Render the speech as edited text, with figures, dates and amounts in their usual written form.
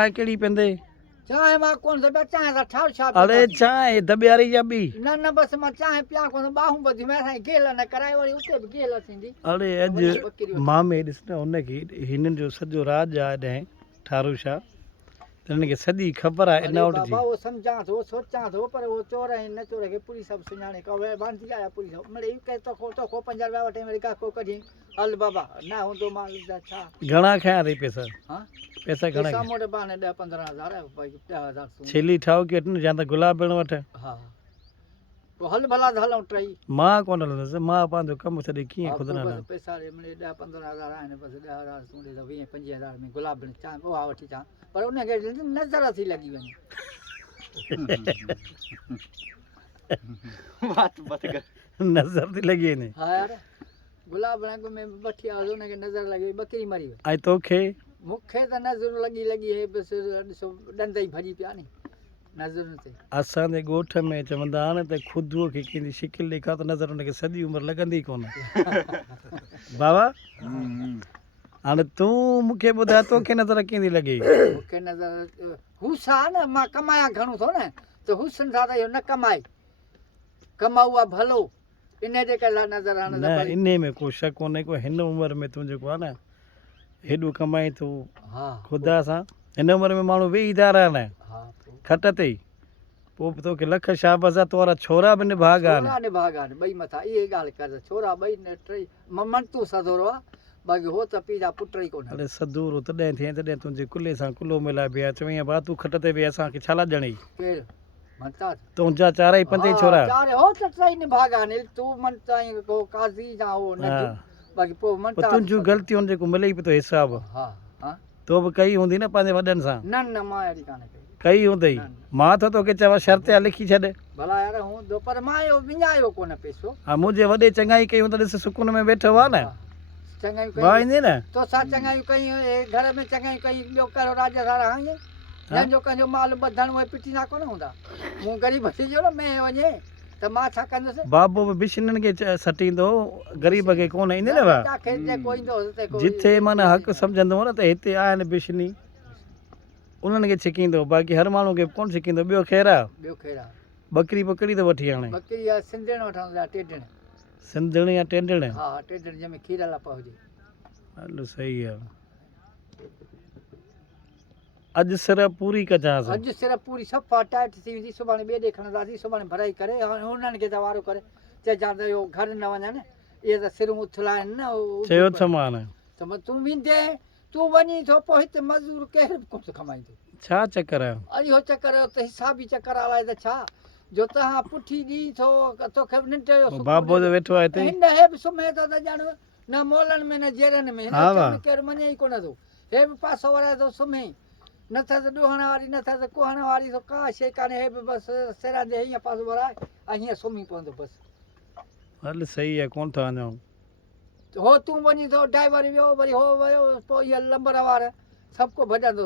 चाय केड़ी पेंदे चाय मां कोन से बे चाय सा ठाव छा अरे चाय दबियारी जाबी न बस मां चाय पिया कोन बाहू बधी मैं साईं गेल न कराए वरी उते बि गेल थींदी अरे अज मामे ॾिस न हुनखे हिननि जो सॼो राज आहे ॾहें ठारू शाह त हिननि खे सॼी ख़बर आहे इन वटि जी वो समझा थो सोचा थो पर वो चोर ऐं न चोर खे पुलिस सभु सुञाणे कवे बांधी आया पुलिस मिड़े के तो को 50 रुपया वठे मेरी का को कढी हल बाबा ना हुंदो माल छा घणा खया अथई पैसा हां पैसा घणा पैसा मोटे बाने 10-15 हज़ार भाई 10,000 छेली ठाव के अटन या त गुलाब भेण वठ हां तो हल भला हलूं टई मां कोन हलंदुसि मां पंहिंजो कमु छॾे कीअं ख़ुदि न हलां पैसा मिड़े 10-15 हज़ार आहिनि बस 10,000 सूंडे त 20-25 हज़ार में गुलाब भेण चा उहा वठी चा पर उनखे नज़र थी लॻी वञे बात कर नज़र थी लॻी वञे हा यार गुलाब रंग में वठी आयो उनखे नज़र लॻी बकरी मरी वई ऐं तोखे मूंखे त नज़र लॻी हे बसि ॾिसो ॾंद ई भॼी पिया नी नज़र ते असांजे ॻोठ में चवंदा आहिनि त खुदूअ खे कंहिंजी शिकिल ॾेखार त नज़र हुनखे सॼी उमिरि लॻंदी कोन बाबा हाणे तूं मूंखे ॿुधाए तोखे नज़र कीअं थी लॻे मूंखे नज़र हुस आहे न मां कमायां घणो थो न त हुसन सां त इहो न कमाए कमाऊ आहे भलो इन जे करे नज़र हाणे न इन में को शक कोन्हे को हिन उमिरि में तूं जेको आहे न हेॾो कमाई तूं हा ख़ुदा सां हिन उमिरि में माण्हू वेही था रहनि हा खट ते ई पोइ बि तोखे लख शाबाश आहे तोरा छोरा बि निभाग आहिनि निभाग आहिनि ॿई मथां इहे ॻाल्हि कर छोरा ॿई न टई मन तूं सदोरो आहे बाक़ी हो त पीउ जा पुट ई कोन अरे सदूरो तॾहिं थिए तॾहिं तुंहिंजे कुले सां कुलो मिलाए बिया चवईं भाउ तूं खट ते वेह असांखे छा ला ॼणई केरु मनता तुंहिंजा चारई पंज छोरा चार हो त टई निभाग आहिनि तूं मनता को काज़ी जा हो न बाक़ी पोइ मनता तुंहिंजूं ग़लतियूं जेको मिले पियो हिसाब हा हा तो बि कई हूंदी न पंहिंजे वॾनि सां न न मां अहिड़ी कान कई हूंदई मां त तोखे चवां शर्त आहे लिखी छॾ भला यार हूंदो पर मां इहो विञायो कोन पैसो हा मुंहिंजे वॾे चङाई कयूं त ॾिस सुकून में वेठो आहे न चङाई भाउ ईंदी न तो सा चङाई कई घर में चङाई कई ॿियो करो राज सारा हाणे जंहिंजो कंहिंजो माल ॿधण उहे पिटींदा कोन हूंदा मूं ग़रीब थी वियो न में वञे त मां छा कंदुसि बाबो बि बिशननि खे सटींदो ग़रीब खे कोन ईंदी न भाउ जिथे माना हक़ सम्झंदो न त हिते आहिनि बिशनी उन्हनि खे छिकींदो बाक़ी हर माण्हू खे कोन छिकींदो ॿियो ख़ैरु आहे ॿियो ख़ैरु आहे बकरी बकरी थो वठी हाणे बकरी आहे सिंधण वठंदा टेडण सिंधण या टेंडण हा टेडण जंहिंमें खीर लपा हुजे हलो सही आहे अॼु सिर्फ़ु पूरी कजांसि अॼु सिर्फ़ु पूरी सफ़ा टाइट थी वेंदी सुभाणे ॿिए ॾे खणंदासीं सुभाणे भराई करे हाणे उन्हनि खे त वारो करे चइजां त इहो घर न वञनि इहे त सिरूं उथला आहिनि न चयो त मां त तूं वेंदे तूं वञी थो पोइ हिते मज़दूर केरु कोन कमाईंदो छा चकर आहे अॼु इहो चकर त हिसाबी चकर हलाए त छा जो तव्हां पुठी ॾी थो तोखे निंड जो बाबो जो वेठो आहे हिते हिन हे बि सुम्हे थो त ॼण न मोलनि में न जेरनि में केरु मञे ई कोन थो हे बि पासो वराए थो सुम्हे न त ॾुहण वारी न त कुहण वारी तो का शइ कान्हे हे बि बसि सेरा जे हीअं पासो वराए ऐं हीअं सुम्ही पवंदो बसि हल सही आहे कोन था वञूं हो तूं वञी थो ड्राइवर वियो वरी हो वियो पोइ इहा लंबर वार सभु को भॼंदो